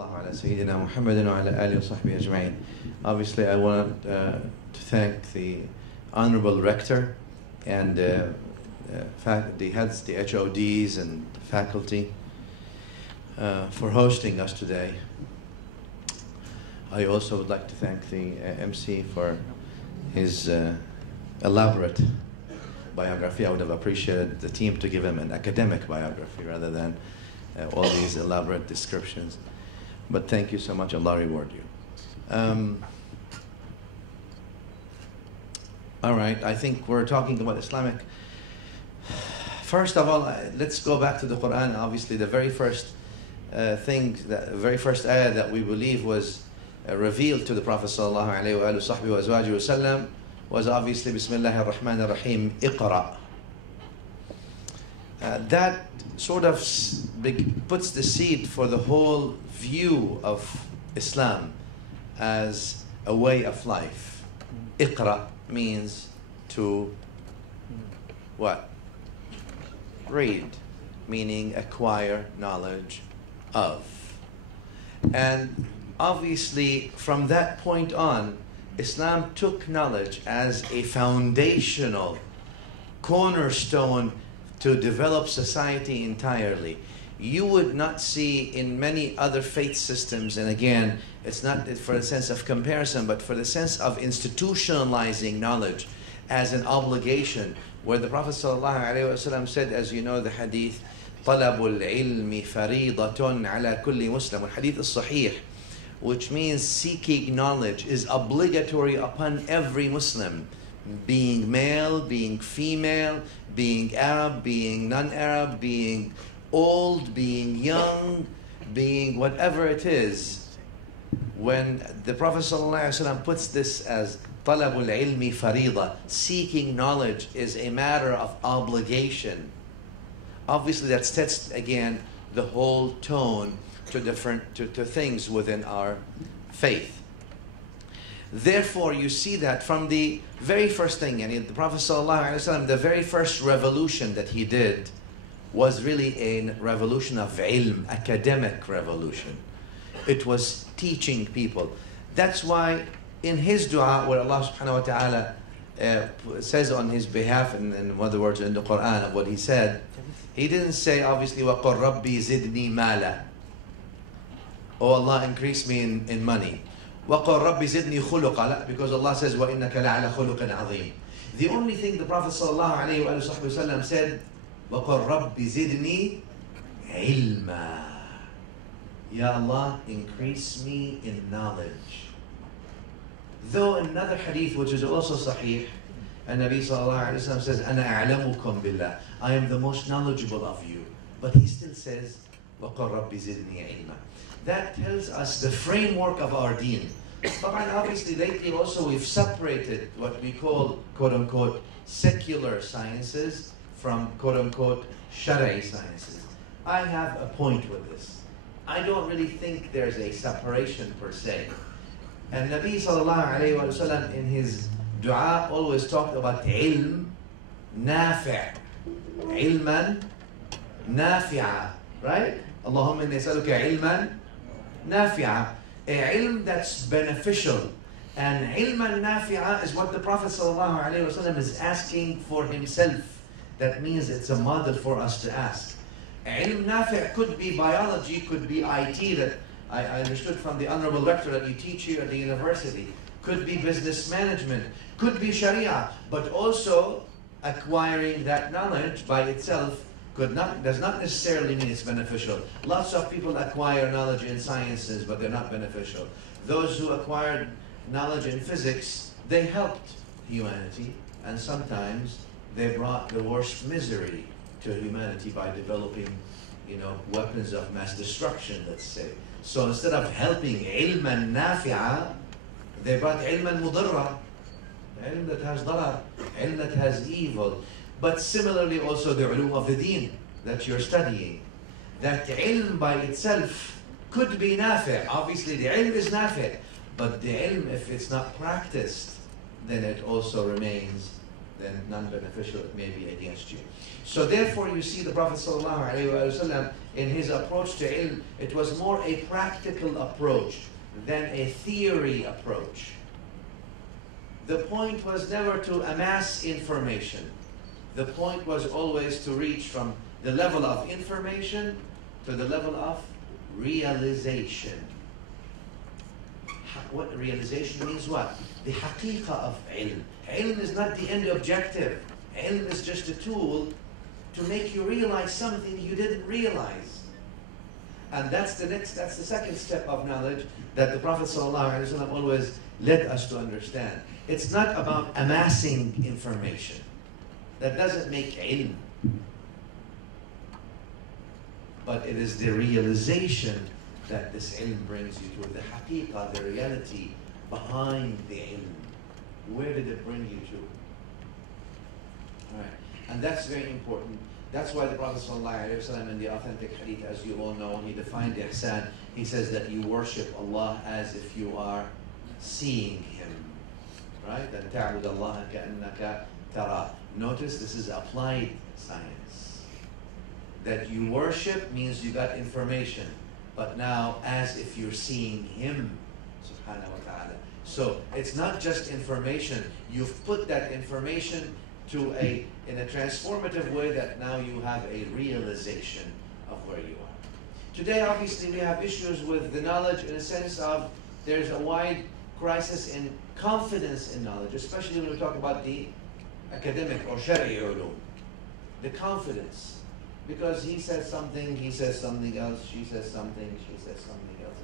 Sallallahu ala Sayyidina Muhammadin wa ala alihi wa sahbihi ajma'in. Obviously, I want to thank the Honorable Rector and the heads, the HODs and the faculty for hosting us today. I also would like to thank the MC for his elaborate biography. I would have appreciated the team to give him an academic biography rather than all these elaborate descriptions. But thank you so much. Allah reward you. All right, I think we're talking about Islamic. First of all, let's go back to the Quran. Obviously, the very first very first ayah that we believe was revealed to the Prophet sallallahu alaihi wasallam was obviously Bismillahir Rahmanir Rahim, Iqra. That sort of puts the seed for the whole view of Islam as a way of life. Iqra means to what? Read, meaning acquire knowledge of. And obviously from that point on, Islam took knowledge as a foundational cornerstone to develop society entirely. You would not see in many other faith systems, and again, it's not for the sense of comparison, but for the sense of institutionalizing knowledge as an obligation, where the Prophet ﷺ said, as you know the hadith, طَلَبُ الْعِلْمِ فَرِيضَةٌ عَلَى كُلِّ مُسْلِمٍ. Hadith is sahih, which means seeking knowledge is obligatory upon every Muslim, being male, being female, being Arab, being non-Arab, being old, being young, being whatever it is. When the Prophet ﷺ puts this as طَلَبُ الْعِلْمِ فَرِيضَةٌ, seeking knowledge is a matter of obligation. Obviously that sets again the whole tone to things within our faith. Therefore, you see that from the very first thing, and the Prophet ﷺ, the very first revolution that he did was really a revolution of ilm, academic revolution. It was teaching people. That's why in his dua, where Allah subhanahu wa ta'ala says on his behalf, in other words in the Quran, of what he said, he didn't say obviously وَقُلْ رَبِّي زِدْنِي مَالًا, oh Allah, increase me in money. وَقُلْ رَبِّ زِدْنِي خُلُقًا, because Allah says وَإِنَّكَ لَعَلَى خُلُقٍ عَظِيمٍ. The only thing the Prophet ﷺ said, وَقُلْ رَبِّ زِدْنِي عِلْمًا, Ya Allah, increase me in knowledge. Though another hadith, which is also sahih, and Nabi ﷺ says, أَنَا أَعْلَمُكُمْ بِاللَّهِ, I am the most knowledgeable of you. But he still says, وَقُلْ رَبِّ زِدْنِي عِلْمًا. That tells us the framework of our deen. But obviously lately also we've separated what we call quote-unquote secular sciences from quote-unquote Shari'i sciences. I have a point with this. I don't really think there's a separation per se. And Nabi sallallahu alayhi wa sallam in his dua always talked about ilm nafi', ilman nafi'a, right? Allahumma inni as'aluka ilman nafi'a, a ilm that's beneficial. And ilman nafi'a is what the Prophet sallallahu alayhi wa sallam is asking for himself. That means it's a model for us to ask. Ilm nafi' could be biology, could be IT, that I understood from the Honorable Rector that you teach here at the university, could be business management, could be Sharia, but also acquiring that knowledge by itself does not necessarily mean it's beneficial. Lots of people acquire knowledge in sciences, but they're not beneficial. Those who acquired knowledge in physics, they helped humanity, and sometimes they brought the worst misery to humanity by developing, weapons of mass destruction, let's say. So instead of helping ilman nafi'a, they brought ilman mudarra, ilm that has darar, ilm that has evil. But similarly also the ulum of the deen that you're studying. That ilm by itself could be nafi'. Obviously the ilm is nafi', but the ilm, if it's not practiced, then it also remains then non-beneficial, it may be against you. So therefore you see the Prophet ﷺ in his approach to ilm, it was more a practical approach than a theory approach. The point was never to amass information. The point was always to reach from the level of information to the level of realization. What realization means what? The haqiqah of ilm. Ilm is not the end objective. Ilm is just a tool to make you realize something you didn't realize. And that's the second step of knowledge that the Prophet ﷺ always led us to understand. It's not about amassing information. That doesn't make ilm. But it is the realization that this ilm brings you to, the haqiqah, the reality behind the ilm. Where did it bring you to? All right. And that's very important. That's why the Prophet ﷺ in the authentic hadith, as you all know, when he defined ihsan, he says that you worship Allah as if you are seeing Him. Right? That ta'bud Allah ka'annaka tara. Notice this is applied science. That you worship means you got information, but now as if you're seeing Him, subhanahu wa ta'ala. So it's not just information. You've put that information in a transformative way that now you have a realization of where you are. Today, obviously, we have issues with the knowledge in a sense of there's a wide crisis in confidence in knowledge, especially when we talk about the academic or shari'i ulum. The confidence. Because he says something else, she says something else,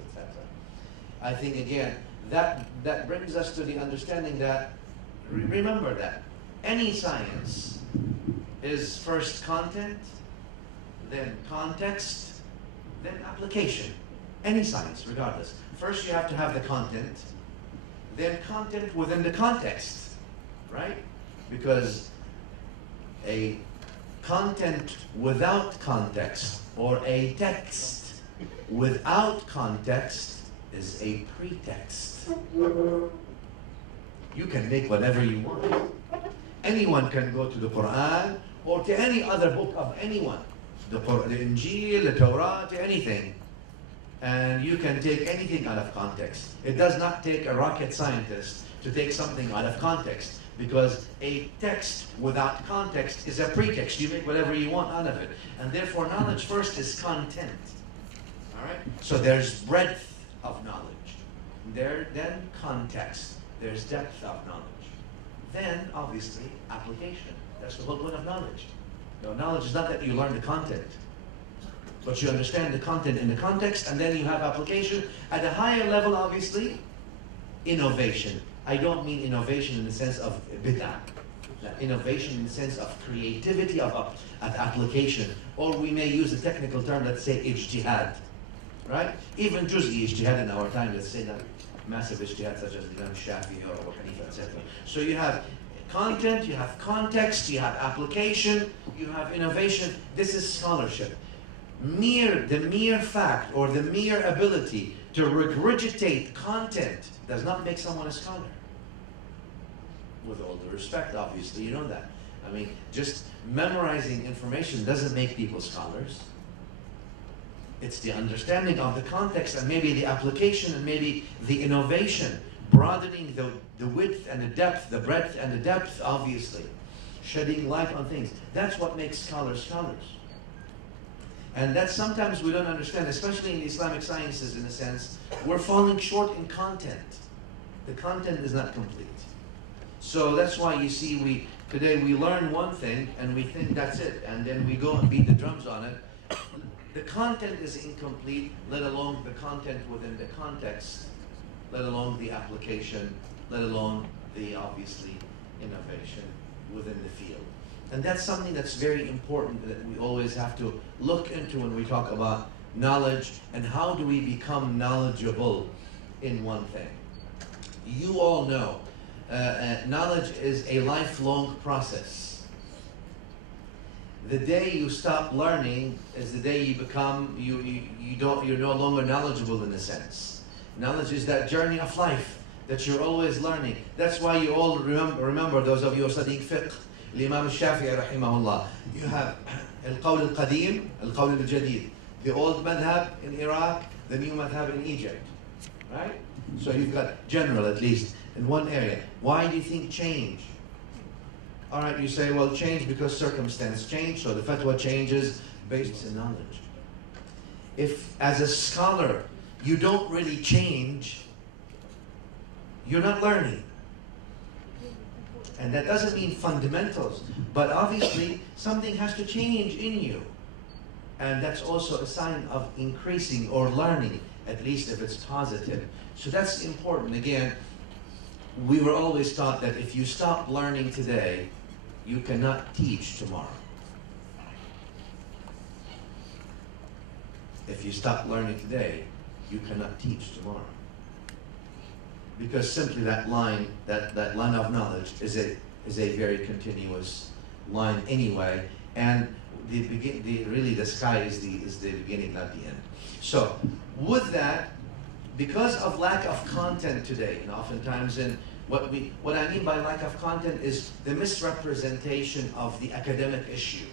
etc. I think, again, that brings us to the understanding that, remember that, any science is first content, then context, then application. Any science, regardless. First you have to have the content, then content within the context, right? Because a content without context or a text without context is a pretext. You can make whatever you want. Anyone can go to the Quran or to any other book of anyone, the Injil, the Torah, to anything, and you can take anything out of context. It does not take a rocket scientist to take something out of context, because a text without context is a pretext. You make whatever you want out of it. And therefore knowledge first is content. All right? So there's breadth of knowledge. Then context. There's depth of knowledge. Then, obviously, application. That's the whole point of knowledge. You know, knowledge is not that you learn the content, but you understand the content in the context, and then you have application. At a higher level, obviously, innovation. I don't mean innovation in the sense of bid'ah. Innovation in the sense of creativity, of application. Or we may use a technical term, let's say ijtihad. Right? Even juz'i ijtihad in our time, let's say that massive ijtihad such as Imam Shafi'i or Abu Hanifa, etc. So you have content, you have context, you have application, you have innovation. This is scholarship. The mere fact or the mere ability to regurgitate content does not make someone a scholar. With all due respect, obviously, you know that. I mean, just memorizing information doesn't make people scholars. It's the understanding of the context and maybe the application and maybe the innovation, broadening the width and the depth, the breadth and the depth, obviously. Shedding light on things. That's what makes scholars scholars. And that sometimes we don't understand, especially in the Islamic sciences in a sense. We're falling short in content. The content is not complete. So that's why you see today we learn one thing and we think that's it. And then we go and beat the drums on it. The content is incomplete, let alone the content within the context, let alone the application, let alone the, obviously, innovation within the field. And that's something that's very important that we always have to look into when we talk about knowledge and how do we become knowledgeable in one thing. You all know knowledge is a lifelong process. The day you stop learning is the day you become, you're no longer knowledgeable in a sense. Knowledge is that journey of life that you're always learning. That's why you all remember those of you who are studying fiqh, Imam Shafi'i rahimahullah. You have al-qawl al-qadim, al-qawl al-jadid. The old madhab in Iraq, the new madhab in Egypt, right? So you've got general, at least, in one area. Why do you think change? All right, you say, well, change because circumstance change, so the fatwa changes based on knowledge. If, as a scholar, you don't really change, you're not learning. And that doesn't mean fundamentals, but obviously something has to change in you. And that's also a sign of increasing or learning, at least if it's positive. So that's important. Again, we were always taught that if you stop learning today, you cannot teach tomorrow. If you stop learning today, you cannot teach tomorrow. Because simply that line of knowledge is a very continuous line anyway, and really the sky is the beginning, not the end. So with that, because of lack of content today, and oftentimes in what I mean by lack of content is the misrepresentation of the academic issue.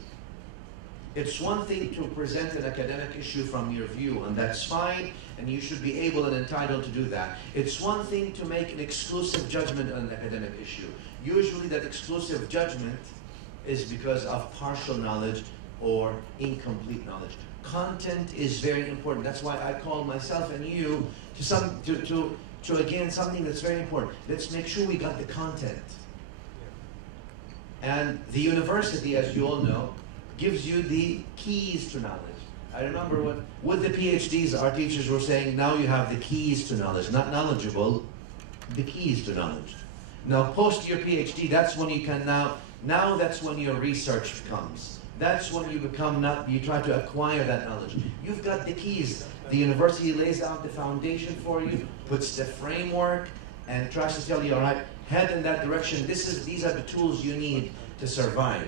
It's one thing to present an academic issue from your view, and that's fine, and you should be able and entitled to do that. It's one thing to make an exclusive judgment on an academic issue. Usually that exclusive judgment is because of partial knowledge or incomplete knowledge. Content is very important. That's why I call myself and you to again something that's very important. Let's make sure we got the content. And the university, as you all know, gives you the keys to knowledge. I remember with the PhDs, our teachers were saying, now you have the keys to knowledge, not knowledgeable, the keys to knowledge. Now post your PhD, that's when you can now that's when your research comes. That's when you you try to acquire that knowledge. You've got the keys. The university lays out the foundation for you, puts the framework, and tries to tell you, all right, head in that direction. These are the tools you need to survive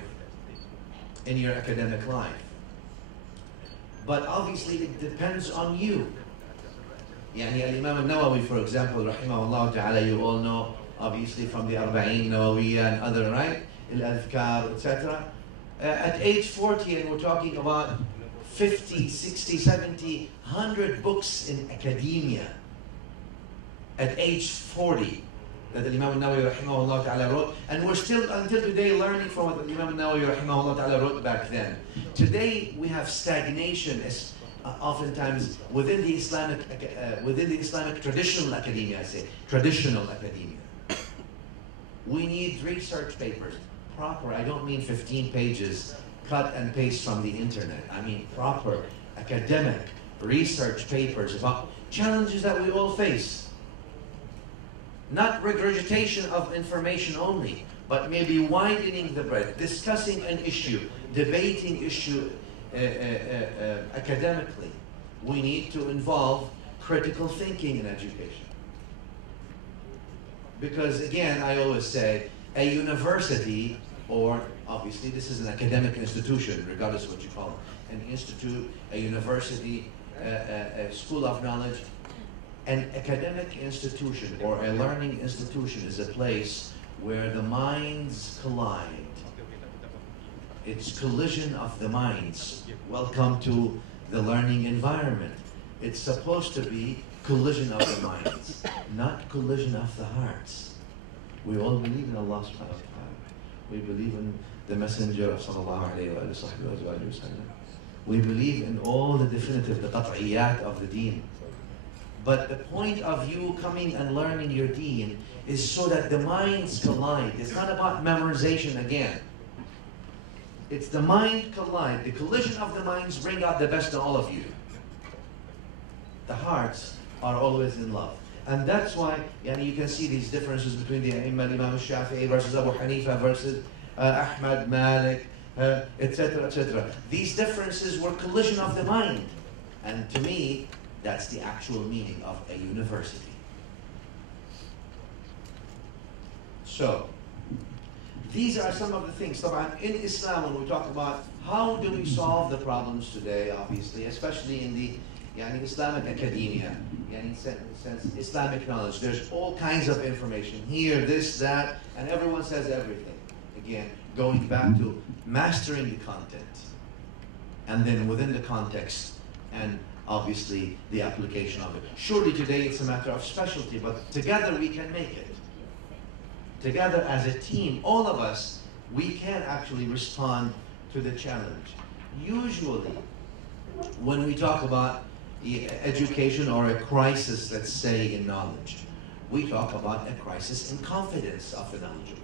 in your academic life. But obviously it depends on you. Yani Imam al-Nawawi, for example, rahimahullah ta'ala, you all know, obviously from the Arba'in Nawawiyya and other, right? Al-Adhkar, etc. At age 40, and we're talking about 50, 60, 70, 100 books in academia. At age 40, that Imam al-Nawawi rahimahullah ta'ala wrote, and we're still until today learning from what Imam al-Nawawi rahimahullah ta'ala wrote back then. Today we have stagnation, oftentimes within the Islamic traditional academia. I say traditional academia. We need research papers, proper. I don't mean 15 pages cut and paste from the internet. I mean proper academic research papers about challenges that we all face. Not regurgitation of information only, but maybe widening the breadth, discussing an issue, debating issue academically. We need to involve critical thinking in education. Because again, I always say, a university, or obviously this is an academic institution, regardless of what you call it, an institute, a university, a school of knowledge, an academic institution or a learning institution is a place where the minds collide. It's collision of the minds. Welcome to the learning environment. It's supposed to be collision of the minds, not collision of the hearts. We all believe in Allah subhanahu wa ta'ala. We believe in the messenger of sallallahu alayhi wa sallam. We believe in all the definitive, the qat'iyat of the deen. But the point of you coming and learning your deen is so that the minds collide. It's not about memorization again. It's the mind collide. The collision of the minds bring out the best in all of you. The hearts are always in love. And that's why you can see these differences between the Imam al-Shafi'i versus Abu Hanifa versus Ahmad, Malik, etc., etc. These differences were collision of the mind. And to me, that's the actual meaning of a university. So, these are some of the things. In Islam, when we talk about how do we solve the problems today, obviously, especially in the Islamic academia, Islamic knowledge, there's all kinds of information here, this, that, and everyone says everything. Again, going back to mastering the content, and then within the context, and obviously the application of it. Surely today it's a matter of specialty, but together we can make it. Together as a team, all of us, we can actually respond to the challenge. Usually, when we talk about education or a crisis, let's say, in knowledge, we talk about a crisis in confidence of the knowledgeable.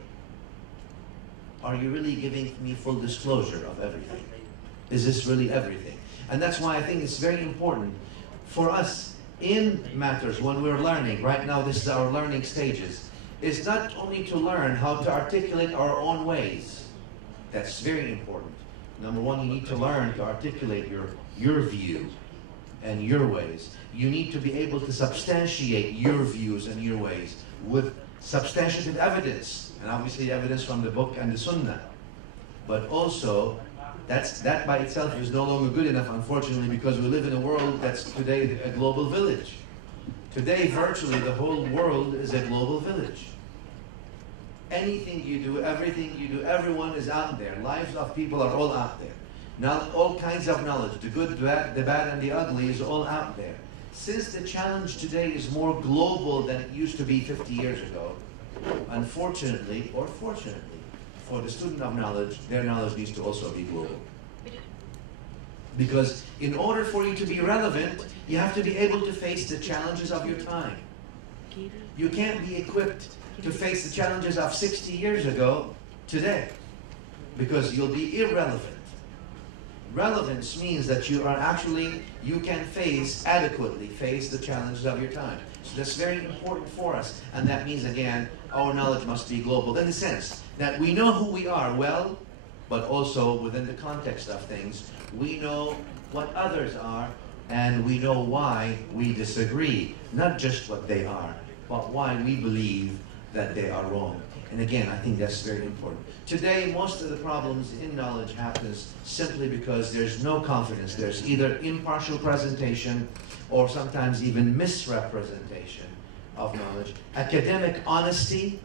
Are you really giving me full disclosure of everything? Is this really everything? And that's why I think it's very important for us in matters when we're learning. Right now, this is our learning stages. Is not only to learn how to articulate our own ways. That's very important. Number one, you need to learn to articulate your view and your ways. You need to be able to substantiate your views and your ways with substantiative evidence, and obviously evidence from the book and the Sunnah. But also, that by itself is no longer good enough, unfortunately, because we live in a world that's today a global village. Today, virtually the whole world is a global village. Anything you do, everything you do, everyone is out there. Lives of people are all out there. Now, all kinds of knowledge, the good, the bad, and the ugly is all out there. Since the challenge today is more global than it used to be 50 years ago, unfortunately, or fortunately, for the student of knowledge, their knowledge needs to also be global. Because in order for you to be relevant, you have to be able to face the challenges of your time. You can't be equipped to face the challenges of 60 years ago today, because you'll be irrelevant. Relevance means that you can adequately face the challenges of your time. So that's very important for us, and that means, again, our knowledge must be global in the sense that we know who we are well, but also within the context of things, we know what others are, and we know why we disagree. Not just what they are, but why we believe that they are wrong. And again, I think that's very important. Today, most of the problems in knowledge happens simply because there's no confidence. There's either impartial presentation or sometimes even misrepresentation of knowledge. Academic honesty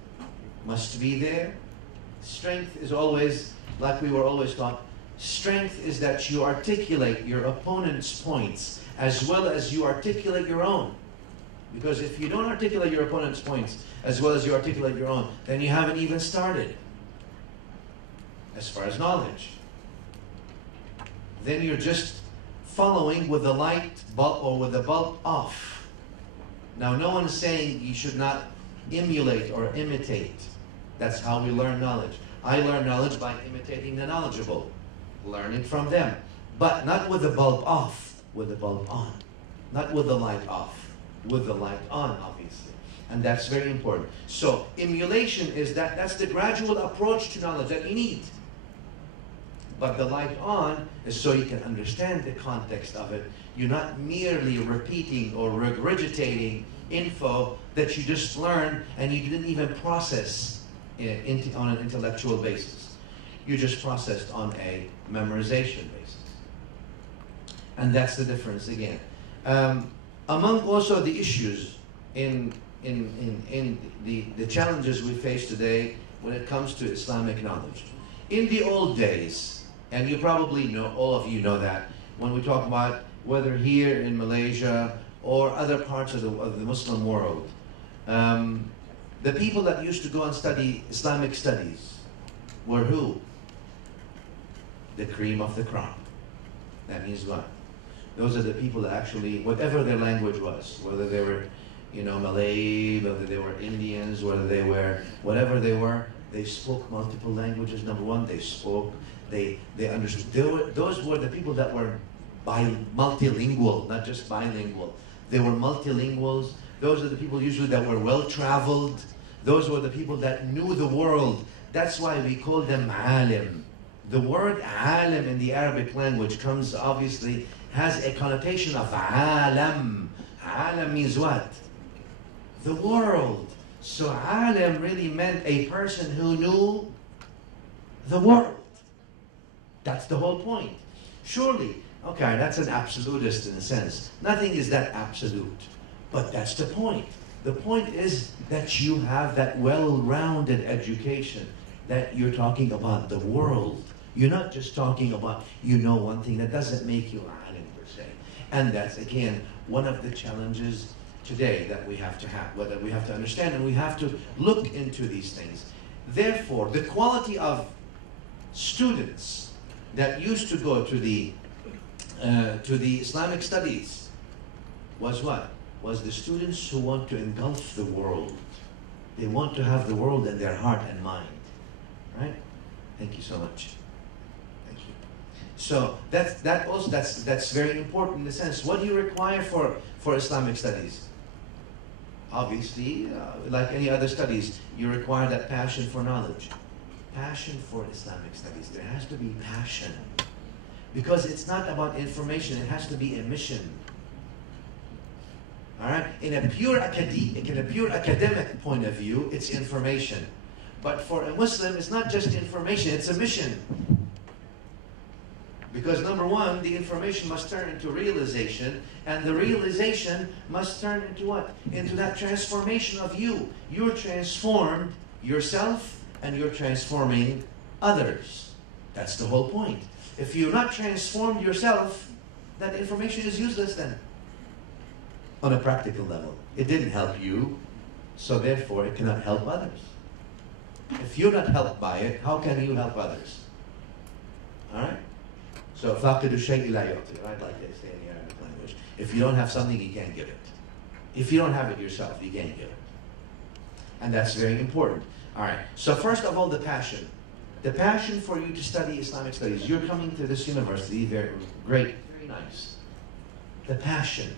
must be there. Strength is always, like we were always taught, strength is that you articulate your opponent's points as well as you articulate your own. Because if you don't articulate your opponent's points as well as you articulate your own, then you haven't even started as far as knowledge. Then you're just following with the light bulb or with the bulb off. Now, no one is saying you should not emulate or imitate. That's how we learn knowledge. I learn knowledge by imitating the knowledgeable, learning from them, but not with the bulb off, with the bulb on, not with the light off, with the light on, obviously. And that's very important. So emulation is that's the gradual approach to knowledge that you need. But the light on is so you can understand the context of it. You're not merely repeating or regurgitating info that you just learned and you didn't even process on an intellectual basis. You just processed on a memorization basis. And that's the difference again. Among also the issues in the challenges we face today when it comes to Islamic knowledge. In the old days, and you probably know, all of you know that, when we talk about whether here in Malaysia or other parts of the Muslim world, the people that used to go and study Islamic studies were who? The cream of the crop. That means what? Those are the people that actually, whatever their language was, whether they were, Malay, whether they were Indians, whether they were, whatever they were, they spoke multiple languages. Number one, they spoke, they understood. Those were the people that were multilingual, not just bilingual. They were multilinguals. Those are the people usually that were well-traveled. Those were the people that knew the world. That's why we call them alim. The word alim in the Arabic language has a connotation of alam. Alam means what? The world. So alim really meant a person who knew the world. That's the whole point. Surely, okay, that's an absolutist in a sense. Nothing is that absolute. But that's the point. The point is that you have that well-rounded education, that you're talking about the world. You're not just talking about, one thing. That doesn't make you alim per se. And that's, again, one of the challenges today that we have to understand, and we have to look into these things. Therefore, the quality of students that used to go to the Islamic studies was what? Was the students who want to engulf the world. They want to have the world in their heart and mind. Right? Thank you so much. Thank you. So that's very important in the sense. What do you require for Islamic studies? Obviously, like any other studies, you require that passion for knowledge. Passion for Islamic studies. There has to be passion. Because it's not about information, it has to be a mission. All right? In a pure academic point of view, it's information. But for a Muslim, it's not just information, it's a mission. Because number one, the information must turn into realization, and the realization must turn into what? Into that transformation of you. You're transformed yourself, and you're transforming others. That's the whole point. If you're not transformed yourself, that information is useless then. On a practical level. It didn't help you, so therefore it cannot help others. If you're not helped by it, how can you help others? Alright? So, فَاقِدُ الشَّيْءِ لَا يُعْطِي, right? Like they say in the Arabic language. If you don't have something, you can't give it. If you don't have it yourself, you can't give it. And that's very important. Alright, so first of all, the passion. The passion for you to study Islamic studies. You're coming to this university, very great, very nice. The passion.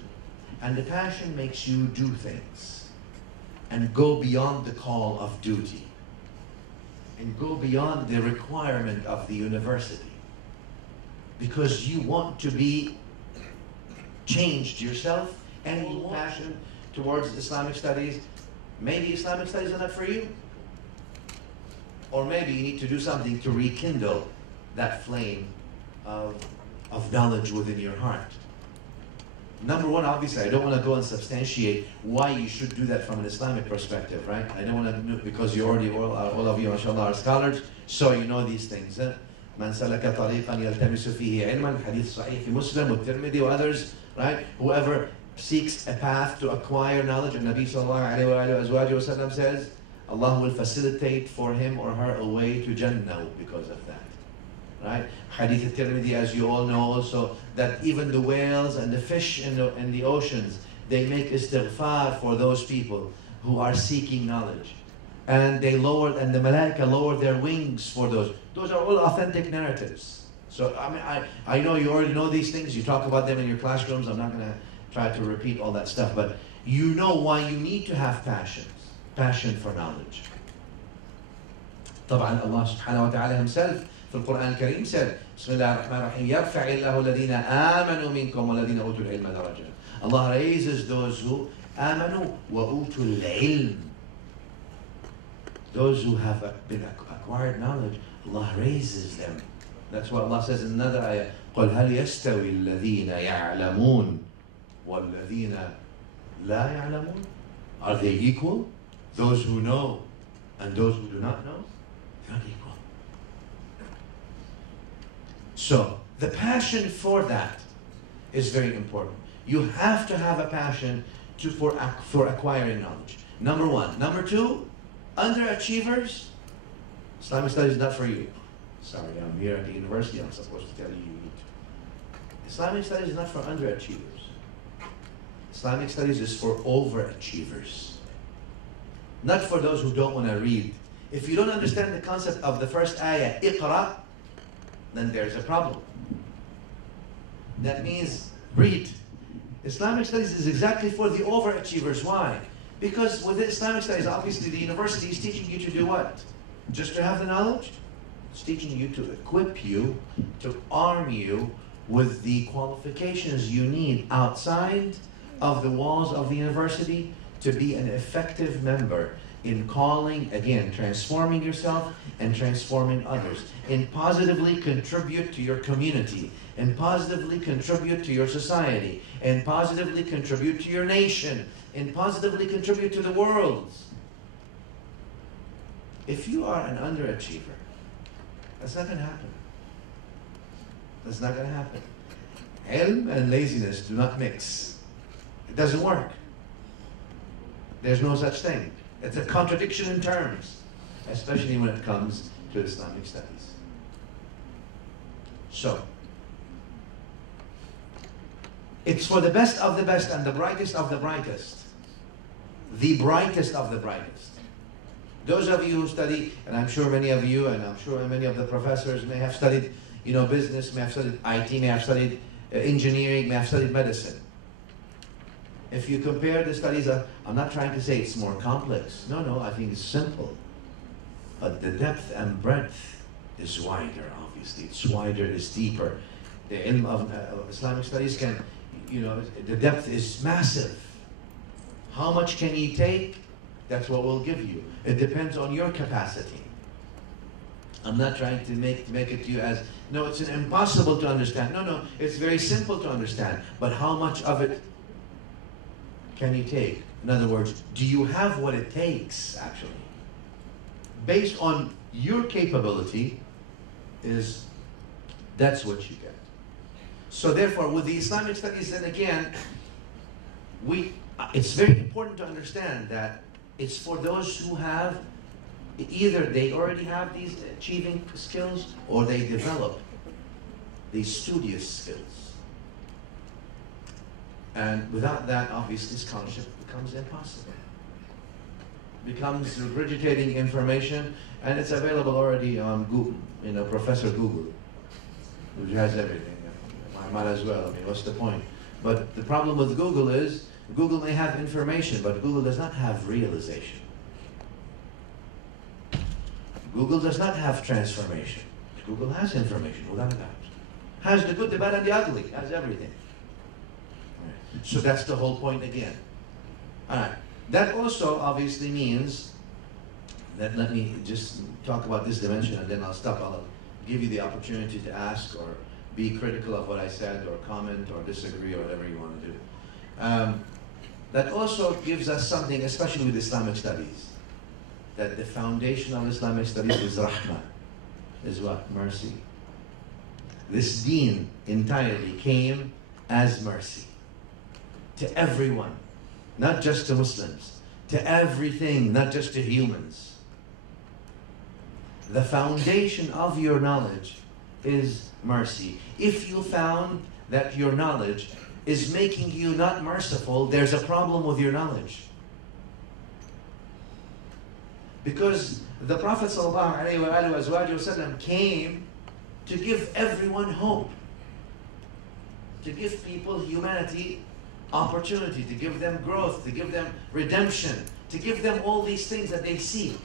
And the passion makes you do things. And go beyond the call of duty. And go beyond the requirement of the university. Because you want to be changed yourself, and you want passion towards Islamic studies. Maybe Islamic studies are not for you. Or maybe you need to do something to rekindle that flame of knowledge within your heart. Number one, obviously, I don't want to go and substantiate why you should do that from an Islamic perspective, right? I don't want to do, because you already, all of you, mashallah, are scholars, so you know these things. من سلك طريقا يلتمس فيه علما حديث صحيح في مسلم والترمذي others, right? Whoever seeks a path to acquire knowledge, and Nabi sallallahu alayhi wa sallam says, Allah will facilitate for him or her a way to Jannah because of that. Right? Hadith al-Tirmidhi, as you all know also, that even the whales and the fish in the oceans, they make istighfar for those people who are seeking knowledge. And they lowered, and the malaika lowered their wings for those. Those are all authentic narratives. So I mean, I know you already know these things. You talk about them in your classrooms. I'm not going to try to repeat all that stuff, but you know why you need to have passion for knowledge. طبعا Allah subhanahu wa ta'ala himself في القرآن الكريم said, بسم الله الرحمن الرحيم, يرفع الله الذين آمنوا منكم والذين أوتوا العلم درجات. Allah raises those who آمنوا وأوتوا العلم. Those who have been acquired knowledge, Allah raises them. That's what Allah says in another ayah. قل هل يستوي الذين يعلمون والذين لا يعلمون? Are they equal? Those who know and those who do not know? They're not equal. So, the passion for that is very important. You have to have a passion for acquiring knowledge. Number one. Number two, underachievers, Islamic studies is not for you. Sorry, I'm here at the university, I'm supposed to tell you you need to. Islamic studies is not for underachievers. Islamic studies is for overachievers. Not for those who don't want to read. If you don't understand the concept of the first ayah, iqra, then there's a problem. That means read. Islamic studies is exactly for the overachievers. Why? Because with Islamic studies, obviously the university is teaching you to do what? Just to have the knowledge? It's teaching you to equip you, to arm you with the qualifications you need outside of the walls of the university to be an effective member in calling, again, transforming yourself and transforming others, and positively contribute to your community, and positively contribute to your society, and positively contribute to your nation, and positively contribute to the world. If you are an underachiever, that's not going to happen. That's not going to happen. Ilm and laziness do not mix. It doesn't work. There's no such thing. It's a contradiction in terms, especially when it comes to Islamic studies. So, it's for the best of the best and the brightest of the brightest. The brightest of the brightest. Those of you who study, and I'm sure many of you, and I'm sure many of the professors may have studied, business, may have studied IT, may have studied engineering, may have studied medicine. If you compare the studies, I'm not trying to say it's more complex. No, I think it's simple. But the depth and breadth is wider, obviously. It's wider, it's deeper. The ilm of Islamic studies can, the depth is massive. How much can you take? That's what we'll give you. It depends on your capacity. I'm not trying to make it to you as, no, it's impossible to understand. No, it's very simple to understand. But how much of it can you take? In other words, do you have what it takes, actually? Based on your capability, that's what you get. So therefore, with the Islamic studies, then again, it's very important to understand that it's for those who have, either they already have these achieving skills, or they develop these studious skills. And without that, obviously, scholarship becomes impossible. Becomes regurgitating information, and it's available already on Google, Professor Google, which has everything. I might as well, what's the point? But the problem with Google is, Google may have information, but Google does not have realization. Google does not have transformation. Google has information, without a doubt. Has the good, the bad, and the ugly. Has everything. So that's the whole point again. All right. That also obviously means that, let me just talk about this dimension and then I'll stop. I'll give you the opportunity to ask or be critical of what I said or comment or disagree or whatever you want to do. That also gives us something, especially with Islamic studies, that the foundation of Islamic studies is rahmah, is what? Mercy. This deen entirely came as mercy to everyone, not just to Muslims, to everything, not just to humans. The foundation of your knowledge is mercy. If you found that your knowledge is making you not merciful, there's a problem with your knowledge. Because the Prophet ﷺ came to give everyone hope, to give people, humanity, opportunity, to give them growth, to give them redemption, to give them all these things that they seek.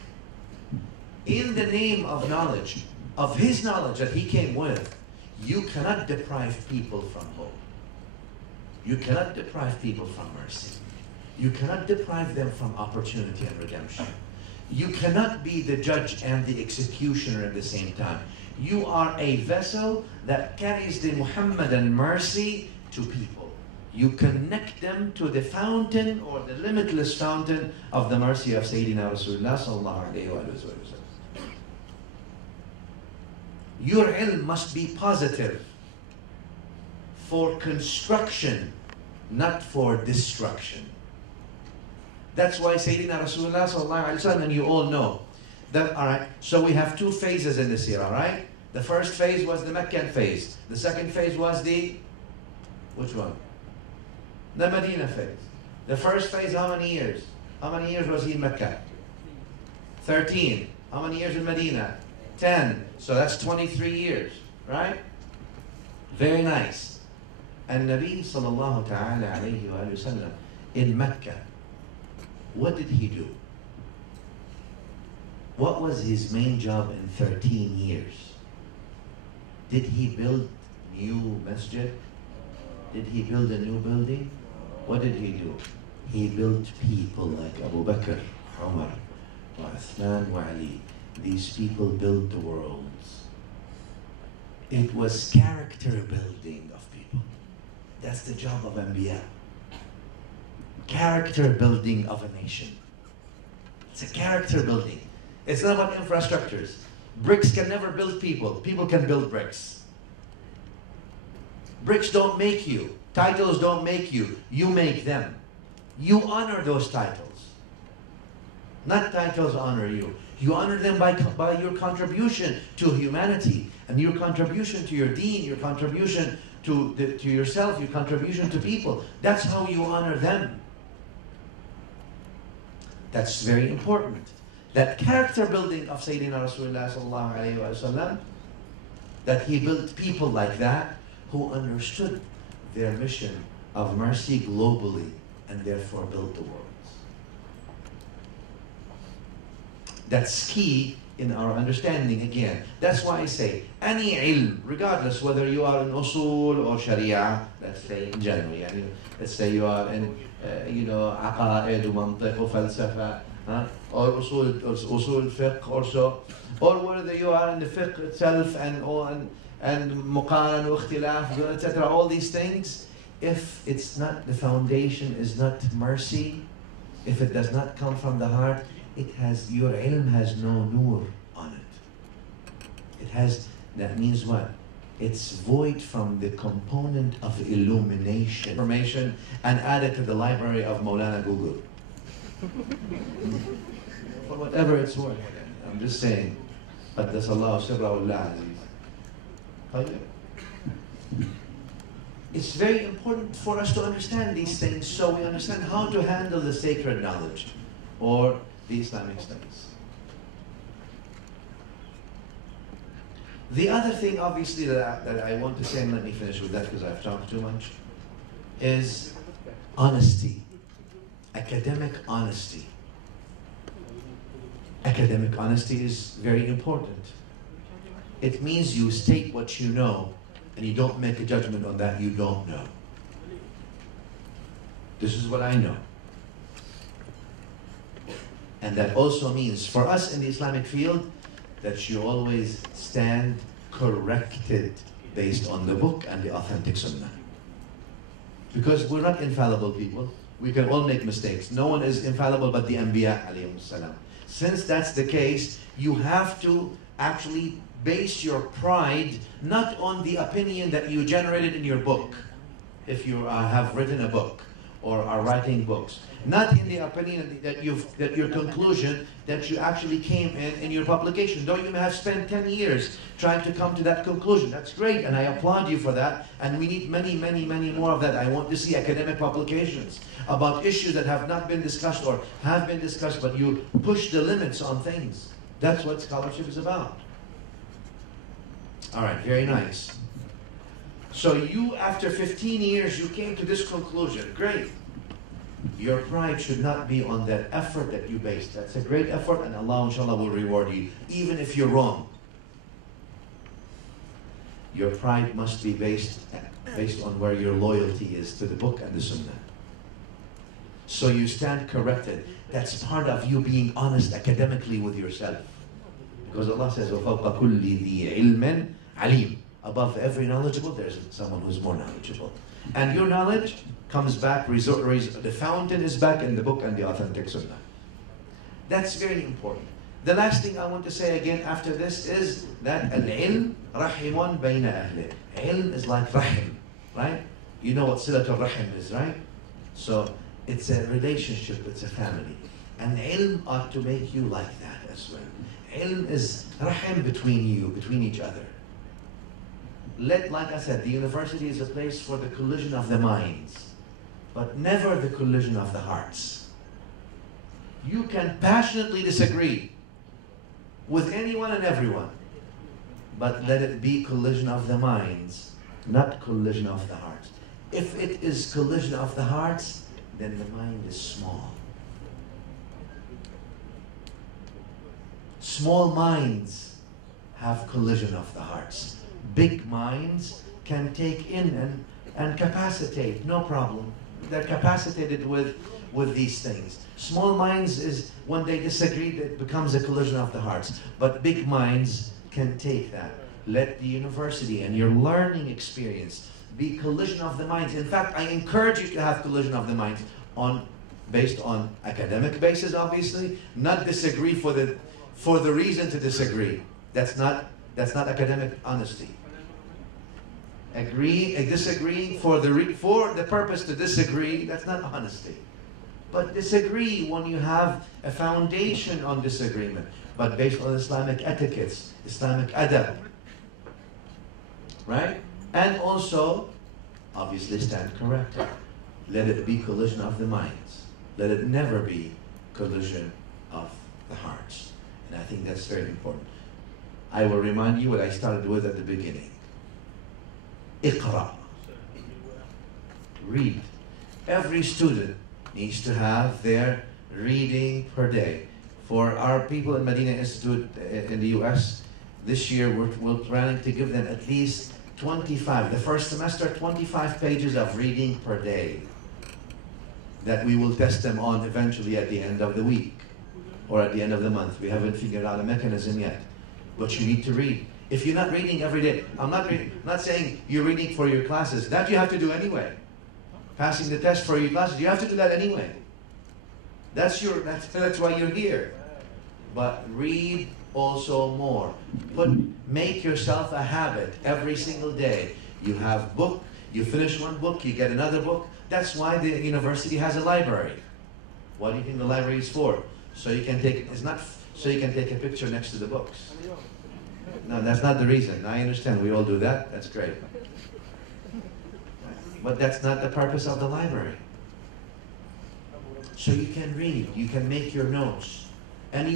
In the name of knowledge, of his knowledge that he came with, you cannot deprive people from hope. You cannot deprive people from mercy. You cannot deprive them from opportunity and redemption. You cannot be the judge and the executioner at the same time. You are a vessel that carries the Muhammadan mercy to people. You connect them to the fountain or the limitless fountain of the mercy of Sayyidina Rasulullah sallallahu alayhi wa sallam. Your ilm must be positive, for construction, not for destruction. That's why Sayyidina Rasulullah sallallahu alayhi wa sallam, and you all know that, all right, so we have two phases in this year, all right? The first phase was the Meccan phase. The second phase was the, which one? The Medina phase. The first phase, how many years? How many years was he in Mecca? 13. How many years in Medina? 10. So that's 23 years, right? Very nice. And Nabi sallallahu ta'ala alayhi wa sallam in Mecca, what did he do? What was his main job in 13 years? Did he build new masjid? Did he build a new building? What did he do? He built people like Abu Bakr, Umar, wa Uthman, wa Ali. These people built the worlds. It was character building of people. That's the job of Anbiya. Character building of a nation. It's a character building. It's not about infrastructures. Bricks can never build people. People can build bricks. Bricks don't make you. Titles don't make you. You make them. You honor those titles. Not titles honor you. You honor them by your contribution to humanity, and your contribution to your deen, your contribution to yourself, your contribution to people. That's how you honor them. That's very important. That character building of Sayyidina Rasulullah sallallahu alayhi wa sallam, that he built people like that who understood their mission of mercy globally and therefore built the world. That's key in our understanding again. That's why I say, any ilm, regardless whether you are in usul or sharia, let's say in general, yani, let's say you are in, aqa'id, mantiq, falsafa, or usul fiqh also, or whether you are in the fiqh itself and muqaran, ikhtilaf, etc., all these things, if it's not, the foundation is not mercy, if it does not come from the heart, your ilm has no nur on it. It has, that means what? It's void from the component of illumination, information, and add it to the library of Maulana Google. For whatever it's worth. I'm just saying. قدس الله سره العزيز. It's very important for us to understand these things so we understand how to handle the sacred knowledge or the Islamic studies. The other thing, obviously, that I want to say, and let me finish with that because I've talked too much, is honesty. Academic honesty. Academic honesty is very important. It means you state what you know and you don't make a judgment on that you don't know. This is what I know. And that also means, for us in the Islamic field, that you always stand corrected based on the book and the authentic sunnah. Because we're not infallible people. We can all make mistakes. No one is infallible but the Anbiya alayhim salam. Since that's the case, you have to actually base your pride not on the opinion that you generated in your book, if you have written a book or are writing books. Not in the opinion that your conclusion that you actually came in your publication. Though you may have spent 10 years trying to come to that conclusion. That's great, and I applaud you for that. And we need many, many, many more of that. I want to see academic publications about issues that have not been discussed or have been discussed, but you push the limits on things. That's what scholarship is about. All right, very nice. So you, after 15 years, you came to this conclusion. Great. Your pride should not be on that effort that you based. That's a great effort, and Allah inshallah will reward you, even if you're wrong. Your pride must be based on where your loyalty is to the book and the sunnah. So you stand corrected. That's part of you being honest academically with yourself. Because Allah says, وَفَوْقَ كُلِّ ذِي عِلْمٍ عَلِيمٍ. Above every knowledgeable, there's someone who's more knowledgeable. And your knowledge comes back, the fountain is back in the book and the authentic sunnah. That's very important. The last thing I want to say again after this is that al-ilm rahimun bayna ahli. Ilm is like rahim, right? You know what silatul rahim is, right? So it's a relationship, it's a family. And ilm ought to make you like that as well. Ilm is rahim between you, between each other. Like I said, the university is a place for the collision of the minds, but never the collision of the hearts. You can passionately disagree with anyone and everyone, but let it be collision of the minds, not collision of the hearts. If it is collision of the hearts, then the mind is small. Small minds have collision of the hearts. Big minds can take in and capacitate, no problem. They're capacitated with these things. Small minds is when they disagree, it becomes a collision of the hearts. But big minds can take that. Let the university and your learning experience be collision of the minds. In fact, I encourage you to have collision of the minds based on academic basis, obviously. Not disagree for the reason to disagree. That's not academic honesty. Disagreeing for the purpose to disagree, that's not honesty. But disagree when you have a foundation on disagreement, but based on Islamic etiquettes, Islamic adab. Right? And also, obviously stand corrected. Let it be collision of the minds. Let it never be collision of the hearts. And I think that's very important. I will remind you what I started with at the beginning. Iqra. Read. Every student needs to have their reading per day. For our people in Medina Institute in the US, this year we're planning to give them at least 25, the first semester, 25 pages of reading per day that we will test them on eventually at the end of the week or at the end of the month. We haven't figured out a mechanism yet, but you need to read. If you're not reading every day, I'm not saying you're reading for your classes. That you have to do anyway. Passing the test for your classes, you have to do that anyway. That's why you're here. But read also more. Make yourself a habit every single day. You have book, you finish one book, you get another book. That's why the university has a library. What do you think the library is for? So you can take a picture next to the books. No, that's not the reason. I understand we all do that. That's great. But that's not the purpose of the library. So you can read, you can make your notes, and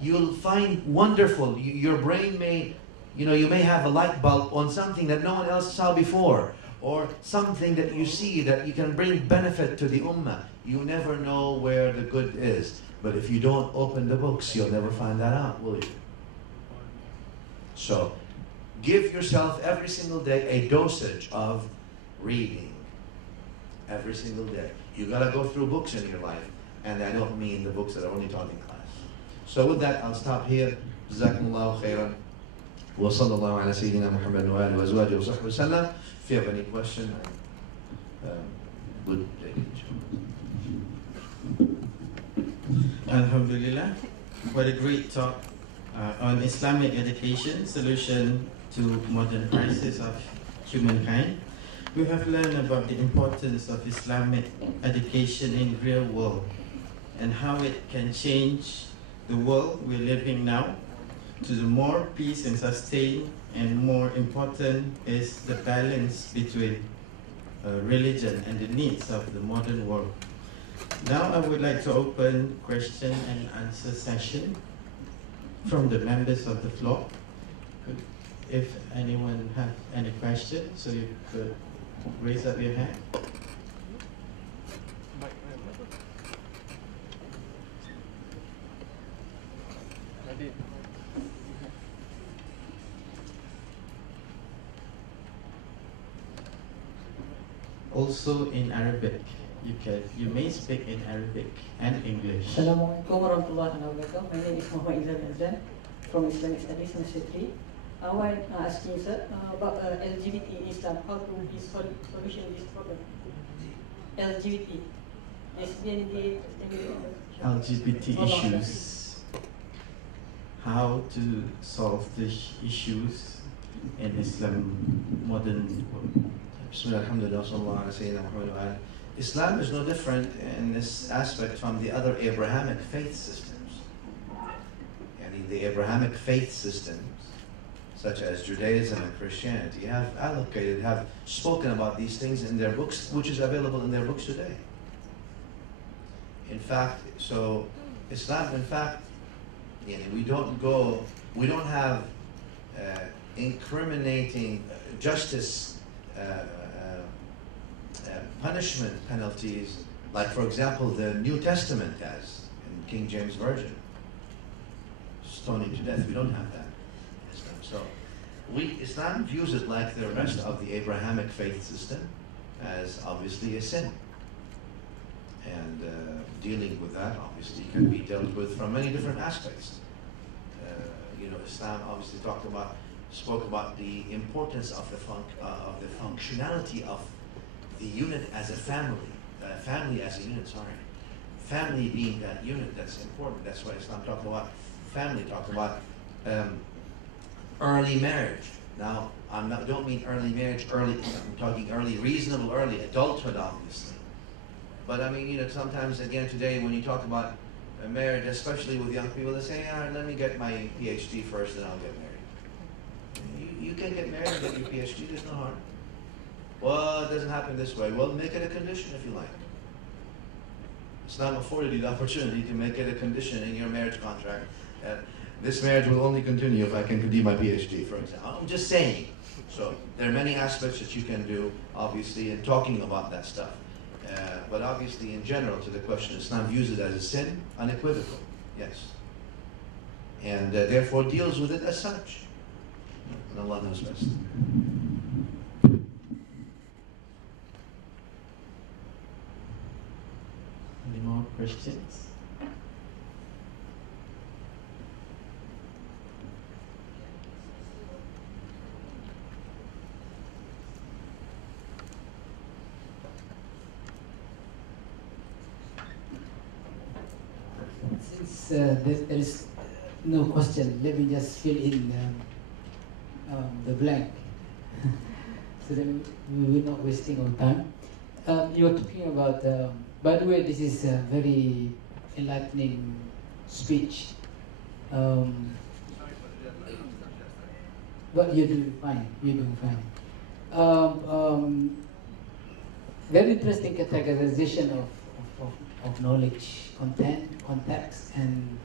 you'll find wonderful. Your brain may, you may have a light bulb on something that no one else saw before, or something that you see that you can bring benefit to the ummah. You never know where the good is. But if you don't open the books, you'll never find that out, will you? So, give yourself every single day a dosage of reading. Every single day. You gotta go through books in your life. And I don't mean the books that are only taught in class. So with that, I'll stop here. Jazakumullahu khairan. Wa sallallahu ala sayyidina Muhammad wa alihi wa azwajihi wa sahbihi wa sallam. If you have any question, good day. Alhamdulillah. What a great talk on Islamic education, solution to modern crisis of humankind. We have learned about the importance of Islamic education in the real world and how it can change the world we're living now to the more peace and sustain, and more important is the balance between religion and the needs of the modern world. Now I would like to open question and answer session from the members of the floor. If anyone have any questions, so you could raise up your hand. Also in Arabic. You may speak in Arabic and English. Assalamualaikum warahmatullahi wabarakatuh. My name is Muhammad Izan Azan from Islamic Studies Semester 3. I want asking sir about LGBT in Islam. How to be solution this problem? LGBT, lesbian, gay, LGBT issues. How to solve the issues in Islam modern world? Bismillah, alhamdulillah, sallallahu ala sayyidina Muhammad wa alihi. Islam is no different in this aspect from the other Abrahamic faith systems. And the Abrahamic faith systems, such as Judaism and Christianity, have spoken about these things in their books, which is available in their books today. In fact, so Islam, in fact, we don't have incriminating justice punishment penalties, like for example the New Testament has in King James Version, stoning to death. We don't have that in Islam. So Islam views it like the rest of the Abrahamic faith system as obviously a sin, and dealing with that obviously can be dealt with from many different aspects. Islam obviously spoke about the importance of the functionality of the unit as a family, family as a unit, family being that unit that's important. That's why Islam talked about family, talked about early marriage, Now, don't mean early marriage, I'm talking early, reasonable early, adulthood, obviously. But I mean, sometimes, again, today, when you talk about marriage, especially with young people, they say, let me get my PhD first, then I'll get married. You can get married and get your PhD, there's no harm. Well, it doesn't happen this way. Well, make it a condition if you like. Islam afforded you the opportunity to make it a condition in your marriage contract. This marriage will only continue if I can do my PhD, for example. I'm just saying. So there are many aspects that you can do, obviously, in talking about that stuff. But obviously, in general, to the question, Islam views it as a sin, unequivocal, yes. And therefore deals with it as such. And Allah knows best. Any more questions? Since there is no question, let me just fill in the blank so that we're not wasting our time. You were talking about, by the way, this is a very enlightening speech. But you're doing fine. You're doing fine. Very interesting categorization of knowledge, content, context, and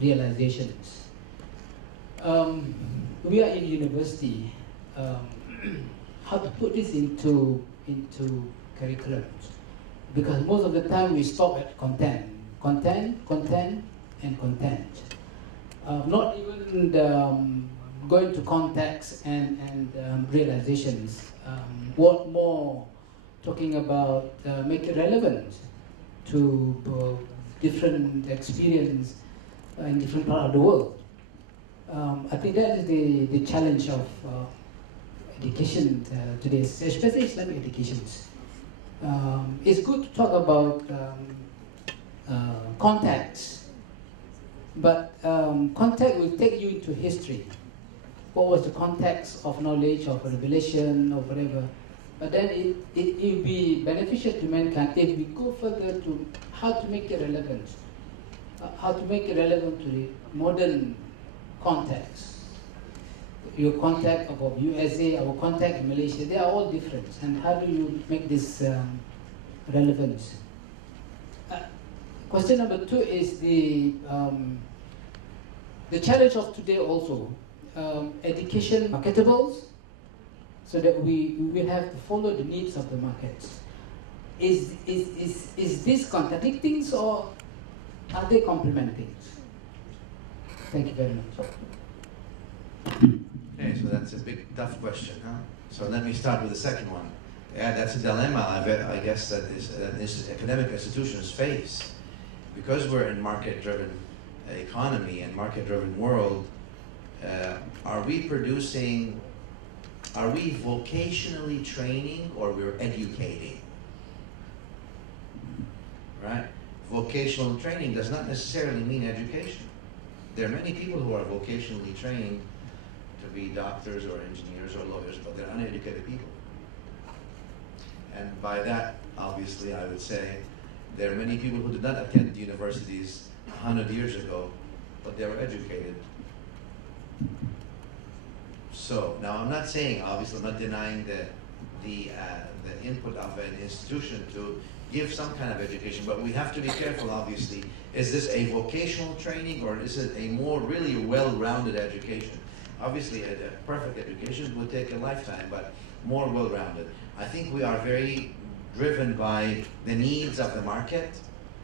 realizations. We are in university. How to put this into curriculums? Because most of the time we stop at content, and content. Not even going to context and realizations. What more talking about make it relevant to different experience in different parts of the world. I think that is the challenge of education today, especially Islamic educations. It's good to talk about context, but context will take you into history. What was the context of knowledge, of revelation, or whatever? But then it will be beneficial to mankind if we go further to how to make it relevant, how to make it relevant to the modern context. Your context of USA, our context in Malaysia, they are all different. And how do you make this relevant? Question number 2 is the challenge of today also. Education marketables, so that we will have to follow the needs of the markets. Is this contradicting or are they complementing? Thank you very much. Okay, so that's a big, tough question, huh? So let me start with the second one. Yeah, that's a dilemma, I guess, that academic institutions face. Because we're in market-driven economy and market-driven world, are we vocationally training or we're educating? Right? Vocational training does not necessarily mean education. There are many people who are vocationally trained to be doctors or engineers or lawyers, but they're uneducated people. And by that, obviously, I would say there are many people who did not attend universities 100 years ago, but they were educated. So, now I'm not saying, obviously, I'm not denying the input of an institution to give some kind of education, but we have to be careful, obviously. Is this a vocational training or is it a more really well-rounded education? Obviously, a perfect education would take a lifetime, but more well-rounded. I think we are very driven by the needs of the market,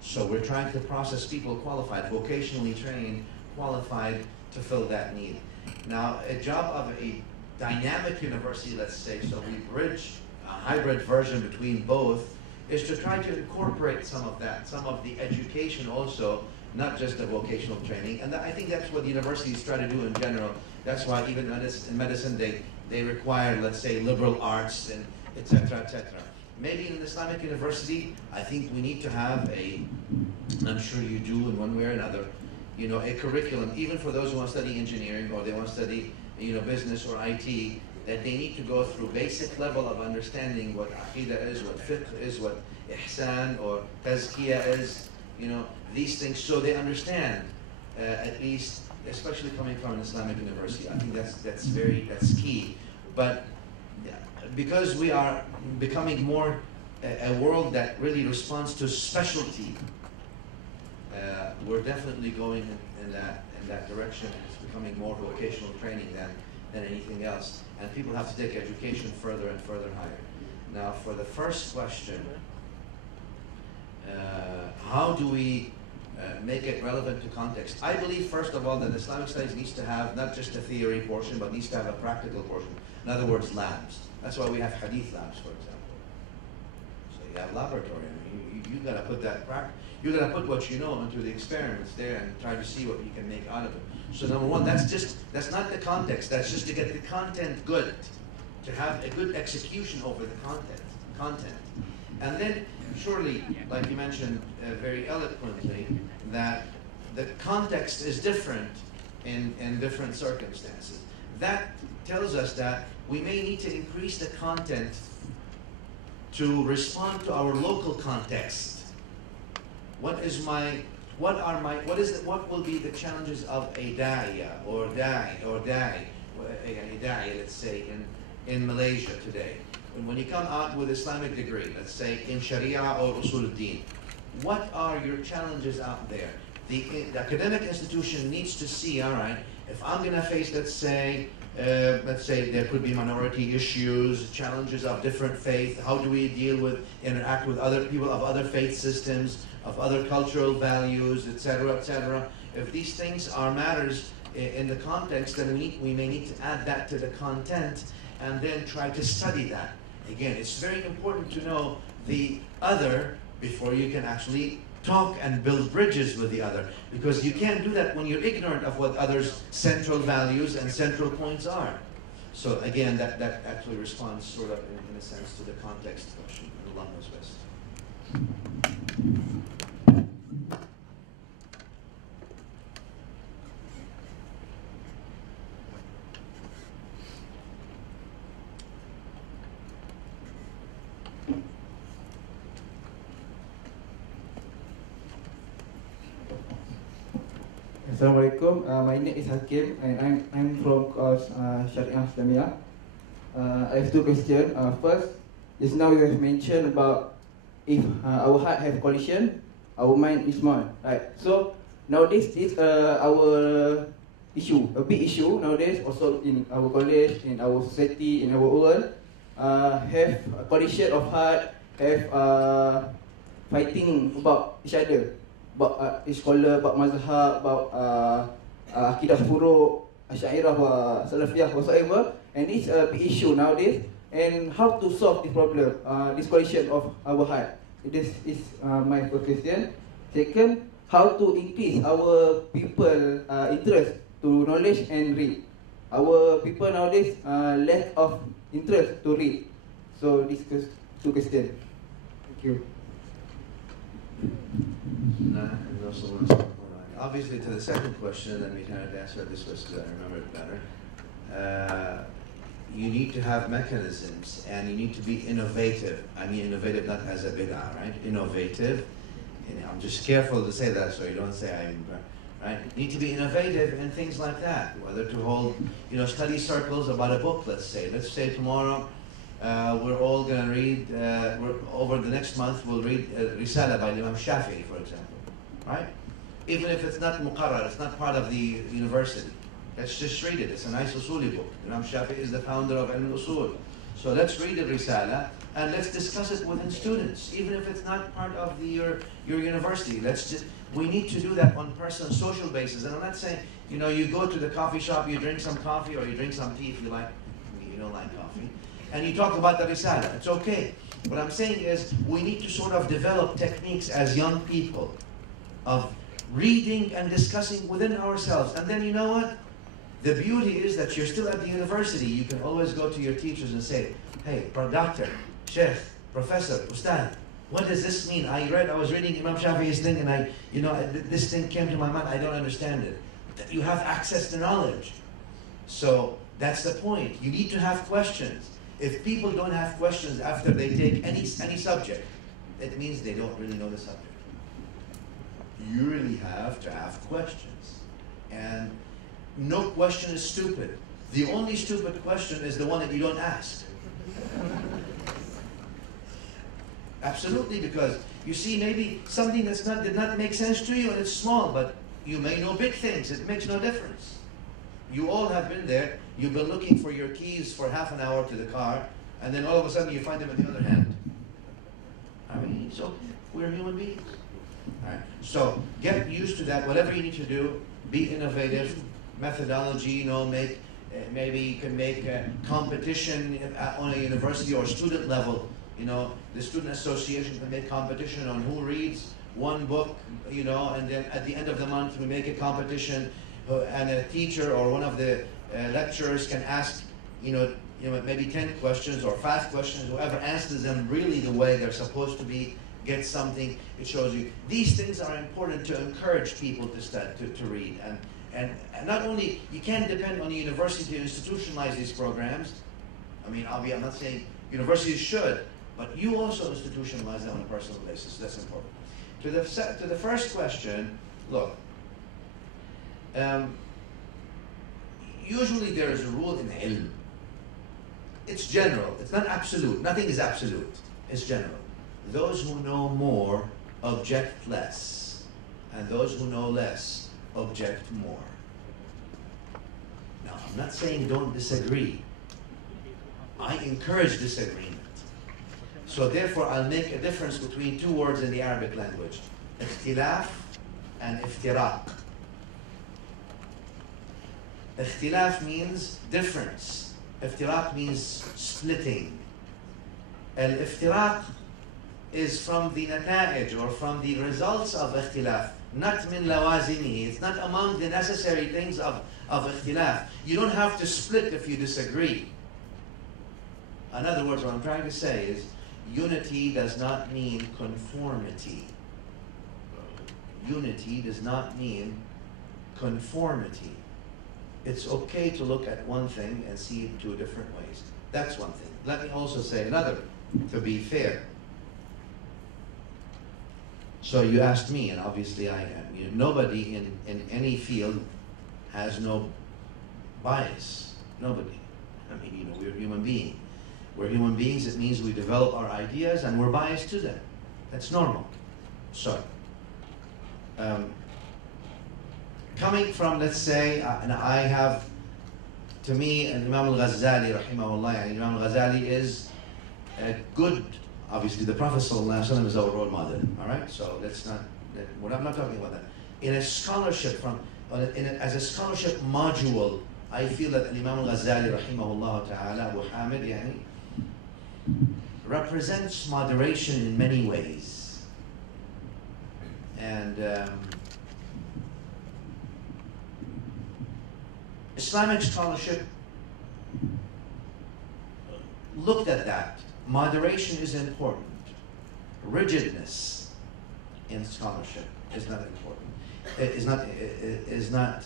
so we're trying to process people qualified, vocationally trained, qualified to fill that need. Now, a job of a dynamic university, let's say, so we bridge a hybrid version between both, is to try to incorporate some of that, some of the education also, not just the vocational training. And I think that's what universities try to do in general. That's why even in medicine, they require, let's say, liberal arts and et cetera, et cetera. Maybe in an Islamic university, I think we need to have and I'm sure you do in one way or another, a curriculum, even for those who want to study engineering or they want to study business or IT, that they need to go through basic level of understanding what aqidah is, what fiqh is, what ihsan or tazkiyah is, these things, so they understand, at least, especially coming from an Islamic university. I think that's key. But because we are becoming more a world that really responds to specialty, we're definitely going in that direction. It's becoming more vocational training than anything else. And people have to take education further and further higher. Now, for the first question, how do we make it relevant to context? I believe, first of all, that Islamic studies needs to have not just a theory portion, but needs to have a practical portion. In other words, labs. That's why we have hadith labs, for example. So you have laboratory. You got to put you got to put what you know into the experiments there and try to see what you can make out of it. So number one, that's not the context. That's just to get the content good, to have a good execution over the content. And then, surely, like you mentioned very eloquently, that the context is different in different circumstances. That tells us that we may need to increase the content to respond to our local context. What will be the challenges of a da'iyah or da'i, let's say in Malaysia today? And when you come out with Islamic degree, let's say in Sharia or Usul al-Din, what are your challenges out there? The academic institution needs to see, all right, if I'm going to face, let's say there could be minority issues, challenges of different faith, how do we interact with other people of other faith systems, of other cultural values, etc., etc. If these things are matters in the context, then we may need to add that to the content and then try to study that. Again, it's very important to know the other before you can actually talk and build bridges with the other, because you can't do that when you're ignorant of what others' central values and central points are. So again, that actually responds sort of in a sense to the context question. Allah knows best. Assalamualaikum. My name is Hakim and I'm from course Syariah Islamiyah. I have two questions. First, just now you have mentioned about if our heart have collision, our mind is small, right? So nowadays this our issue, a big issue nowadays, also in our college, in our society, in our world, have a collision of heart, have fighting about each other. About scholar, about mazhab, about akidah furuk, Asy'ariyah, Salafiyah, whatsoever, and it's a big issue nowadays. And how to solve this problem, this collision of our heart? This is my first question. Second, how to increase our people interest to knowledge and read? Our people nowadays lack of interest to read. So this two questions. Thank you. Obviously, to the second question, let me try to answer this was because I remember it better. You need to have mechanisms, and you need to be innovative. I mean, innovative not as a bid'ah, right? Innovative. And I'm just careful to say that so you don't say I'm right. You need to be innovative in things like that. Whether to hold, study circles about a book. Let's say tomorrow. We're all going to read, over the next month, we'll read Risala by Imam Shafi'i, for example, right? Even if it's not muqarrar, it's not part of the university. Let's just read it. It's a nice usuli book. Imam Shafi'i is the founder of al-usul. So let's read the Risala and let's discuss it within students, even if it's not part of your university. We need to do that on personal, social basis. And I'm not saying, you go to the coffee shop, you drink some coffee or you drink some tea if you like. You don't like coffee. And you talk about the Risala, it's okay. What I'm saying is we need to sort of develop techniques as young people of reading and discussing within ourselves. And then you know what? The beauty is that you're still at the university. You can always go to your teachers and say, hey, doctor, sheikh, professor, ustad, what does this mean? I was reading Imam Shafi'i's thing and this thing came to my mind, I don't understand it. You have access to knowledge. So That's the point. You need to have questions. If people don't have questions after they take any subject, it means they don't really know the subject. You really have to have questions. And no question is stupid. The only stupid question is the one that you don't ask. Absolutely, because you see maybe something did not make sense to you and it's small, but you may know big things. It makes no difference. You all have been there. You've been looking for your keys for half an hour to the car, and then all of a sudden you find them in the other hand. I mean, so we're human beings. All right. So get used to that. Whatever you need to do, be innovative. Methodology, maybe you can make a competition on a university or student level. The student association can make competition on who reads one book, and then at the end of the month we make a competition, and a teacher or one of the lecturers can ask, maybe 10 questions or 5 questions. Whoever answers them really the way they're supposed to be gets something. It shows you. These things are important to encourage people to study, to read. And not only, you can't depend on the university to institutionalize these programs. I mean, I'm not saying universities should, but you also institutionalize them on a personal basis. That's important. To the first question, look, usually there is a rule in ilm. It's general. It's not absolute. Nothing is absolute. It's general. Those who know more object less, and those who know less object more. Now, I'm not saying don't disagree. I encourage disagreement. So therefore, I'll make a difference between 2 words in the Arabic language: ikhtilaf and iftiraq. Ikhtilaf means difference. Iftiraq means splitting. Al-iftiraq is from the nata'ij, or from the results of ikhtilaf, not min lawazimihi. It's not among the necessary things of ikhtilaf. You don't have to split if you disagree. In other words, what I'm trying to say is, unity does not mean conformity. Unity does not mean conformity. It's okay to look at one thing and see it 2 different ways. That's one thing. Let me also say another, to be fair. So you asked me, and obviously I am. Nobody in any field has no bias. Nobody. I mean, we're human beings. We're human beings. It means we develop our ideas and we're biased to them. That's normal. So, coming from, let's say, and I have, to me, Imam al-Ghazali, rahimahullah, Imam al-Ghazali is a good, obviously the Prophet ﷺ is our role model, all right? So let's not, I'm not talking about that. In a scholarship, as a scholarship module, I feel that Imam al-Ghazali, rahimahullah ta'ala, Abu Hamid, represents moderation in many ways. And Islamic scholarship looked at that. Moderation is important. Rigidness in scholarship is not important. It is not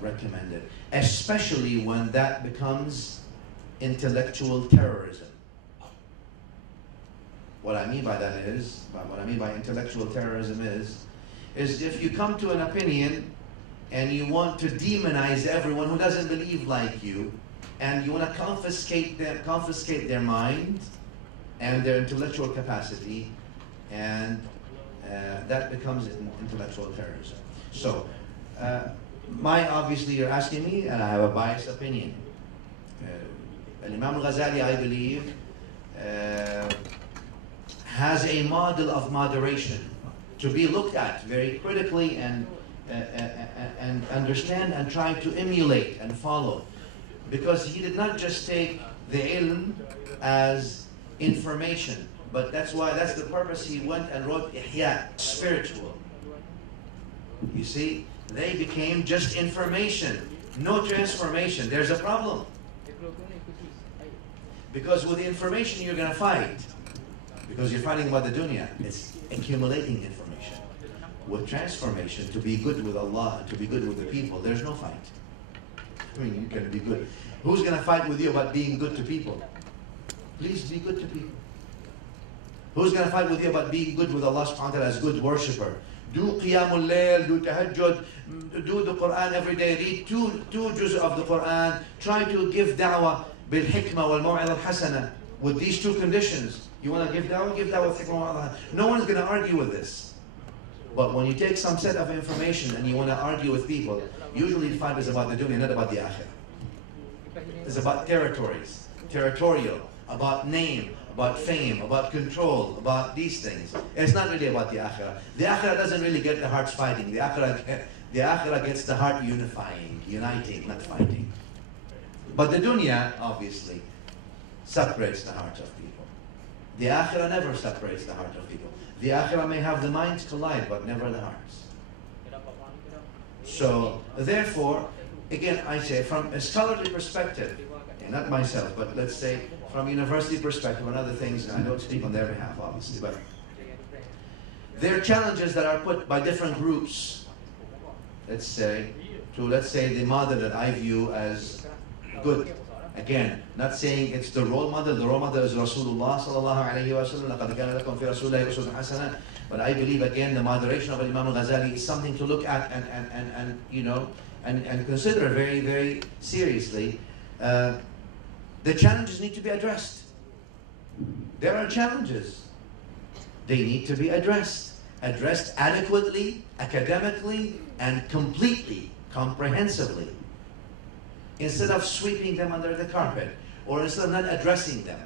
recommended, especially when that becomes intellectual terrorism. What I mean by that is, what I mean by intellectual terrorism is if you come to an opinion and you want to demonize everyone who doesn't believe like you, and you want to confiscate their mind and their intellectual capacity, and that becomes intellectual terrorism. So, obviously you're asking me, and I have a biased opinion. Imam al-Ghazali, I believe, has a model of moderation to be looked at very critically and understand and try to emulate and follow. Because he did not just take the ilm as information, but that's the purpose he went and wrote Ihya, spiritual. You see, they became just information, no transformation. There's a problem. Because with the information you're going to fight. Because you're fighting about the dunya. It's accumulating information. With transformation, to be good with Allah, to be good with the people, there's no fight. I mean, you can be good. Who's going to fight with you about being good to people? Please be good to people. Who's going to fight with you about being good with Allah subhanahu wa ta'ala as good worshipper? Do Qiyamul Layl, do Tahajjud, do the Quran every day, read two juz of the Quran, try to give da'wah bil hikmah wal maw'id al hasana with these two conditions. You want to give da'wah with hikmah wal maw'id. No one's going to argue with this. But when you take some set of information and you want to argue with people, usually the fight is about the dunya, not about the akhirah. It's about territories, territorial, about name, about fame, about control, about these things. It's not really about the akhirah. The akhirah doesn't really get the hearts fighting. The akhirah gets the heart unifying, uniting, not fighting. But the dunya, obviously, separates the hearts of people. The akhirah never separates the heart of people. The akhirah may have the minds collide, but never the hearts. So, therefore, again, I say, from a scholarly perspective, not myself, but let's say from university perspective and other things, and I don't speak on their behalf, obviously, but there are challenges that are put by different groups, let's say the mother that I view as good. Again, not saying it's the role model. The role model is Rasulullah sallallahu alayhi wa sallam. لَقَدْ كَانَ لَكُمْ فِي رَسُولِ اللَّهِ أُسْوَةٌ حَسَنَةٌ. But I believe, again, the moderation of Imam al-Ghazali is something to look at and you know, and consider very, very seriously. The challenges need to be addressed. There are challenges. They need to be addressed. Addressed adequately, academically, and completely, comprehensively. Instead of sweeping them under the carpet, or instead of not addressing them.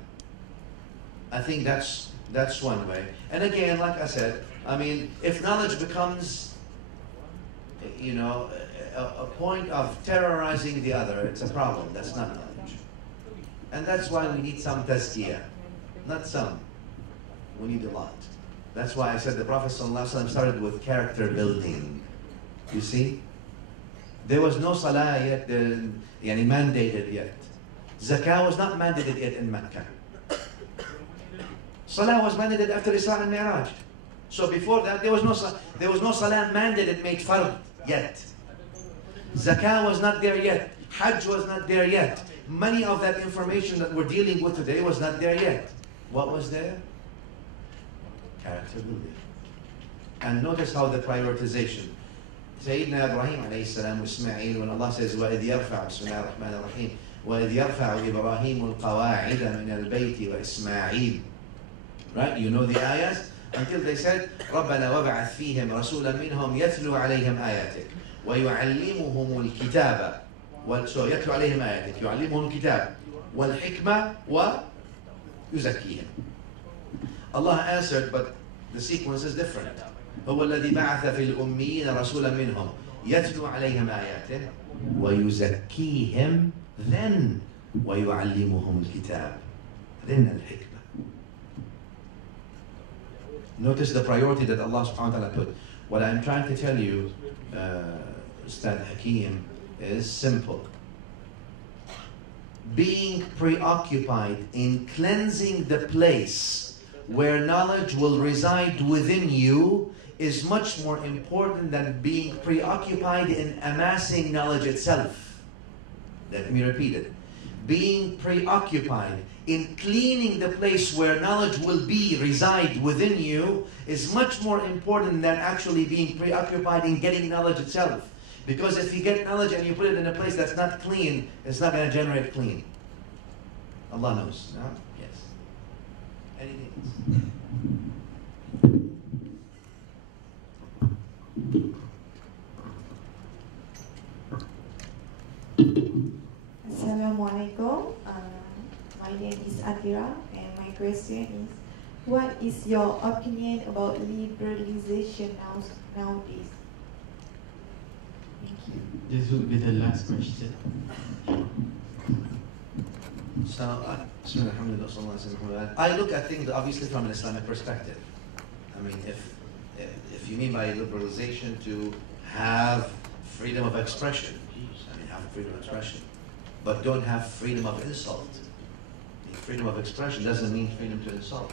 I think that's one way. And again, like I said, I mean, if knowledge becomes, you know, a point of terrorizing the other, it's a problem. That's not knowledge. And that's why we need some tazkiyah. Not some. We need a lot. That's why I said the Prophet ﷺ started with character building. You see? There was no salah yet, mandated yet. Zakah was not mandated yet in Mecca. Salah was mandated after Isra and Mi'raj. So before that, there was no salah mandated, made fard yet. Zakah was not there yet. Hajj was not there yet. Many of that information that we're dealing with today was not there yet. What was there? Character building. And notice how the prioritization. Sayyidina Ibrahim alayhi salam wa Ismail, when Allah says, وَإِذْ يَرْفَعُ بسم الله الرحمن الرحيم وَإِذْ يَرْفَعُ إِبْرَاهِيمُ الْقَوَاعِدَ مِنَ الْبَيْتِ وَإِسْمَاعِيلُ. Right? You know the ayahs? Until they said, رَبَّنَا وَبَعَثْ فِيهِمْ رَسُولًا مِنْهُمْ يَتْلُو عَلَيْهِمْ آيَاتِكَ وَيُعَلِّمُهُمُ الْكِتَابَ. So يَتْلُو عَلَيْهِمْ آيَاتِكَ يُعَلِّمُهُمُ الْكِتَابَ وَالْحِكْمَةَ وَيُزَكِّيهِمْ. Allah answered, but the sequence is different. هو الذي بعث في الأميين رسولا منهم يتلو عليهم آياته ويزكيهم then ويعلمهم الكتاب then الحكمة. Notice the priority that Allah subhanahu wa ta'ala put. What I'm trying to tell you, Ustad Hakim, is simple. Being preoccupied in cleansing the place where knowledge will reside within you is much more important than being preoccupied in amassing knowledge itself. Let me repeat it. Being preoccupied in cleaning the place where knowledge will reside within you is much more important than actually being preoccupied in getting knowledge itself. Because if you get knowledge and you put it in a place that's not clean, it's not going to generate clean. Allah knows. No? Yes. Anything else? Assalamualaikum. My name is Atira, and my question is, what is your opinion about liberalization nowadays? Thank you. This will be the last question. So, I look at things obviously from an Islamic perspective. I mean, if you mean by liberalization to have freedom of expression, I mean, have freedom of expression, but don't have freedom of insult. Freedom of expression doesn't mean freedom to insult,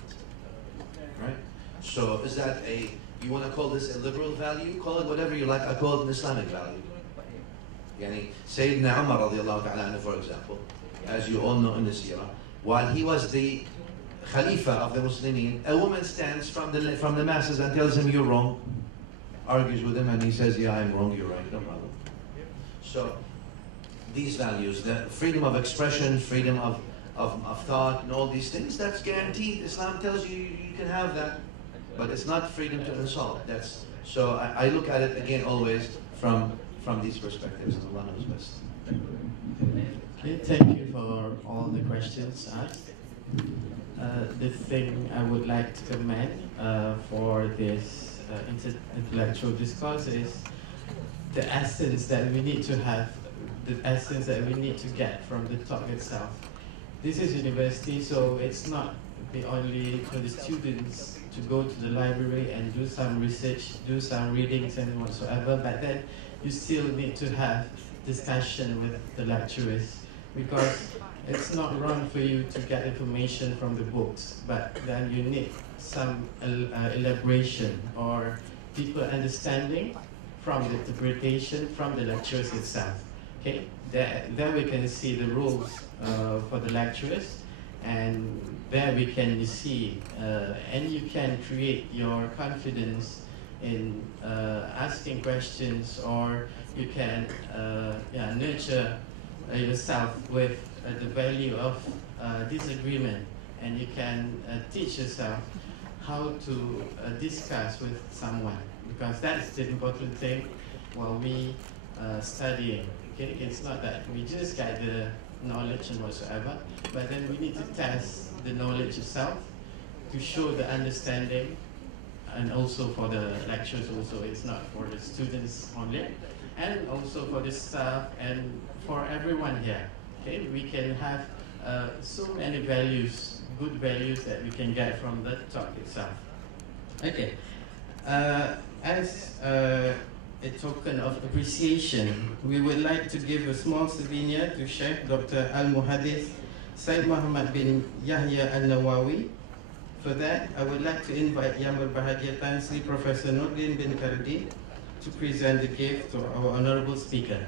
right? So is that you want to call this a liberal value? Call it whatever you like. I call it an Islamic value. Yani Sayyidina Umar radiallahu ta'ala anhu, for example, as you all know in the seerah, while he was the Khalifa of the Muslimin, a woman stands from the masses and tells him, you're wrong, argues with him, and he says, yeah, I'm wrong, you're right, no problem. So these values, the freedom of expression, freedom of thought, and all these things, that's guaranteed. Islam tells you you can have that, but it's not freedom to insult. So I look at it again always from these perspectives, and Allah knows best. Okay, thank you for all the questions asked. The thing I would like to commend for this intellectual discourse is the essence that we need to have, the essence that we need to get from the talk itself. This is university, so it's not only for the students to go to the library and do some research, do some readings and whatsoever, but then you still need to have discussion with the lecturers, because it's not wrong for you to get information from the books, but then you need some elaboration or deeper understanding from the interpretation from the lecturers itself. Okay, there we can see the rules for the lecturers, and there we can see, and you can create your confidence in asking questions, or you can nurture yourself with the value of disagreement, and you can teach yourself how to discuss with someone, because that's the important thing while we studying. Okay? It's not that we just get the knowledge and whatsoever, but then we need to test the knowledge itself to show the understanding, and also for the lecturers also, it's not for the students only, and also for the staff and for everyone here. Okay, we can have so many values, good values that we can get from the talk itself. Okay, as a token of appreciation, we would like to give a small souvenir to Sheikh Dr. Al-Muhaddith Said Muhammad bin Yahya Al-Nawawi. For that, I would like to invite Yang Berbahagia Tan Sri Professor Nordin bin Kardi to present the gift to our honorable speaker.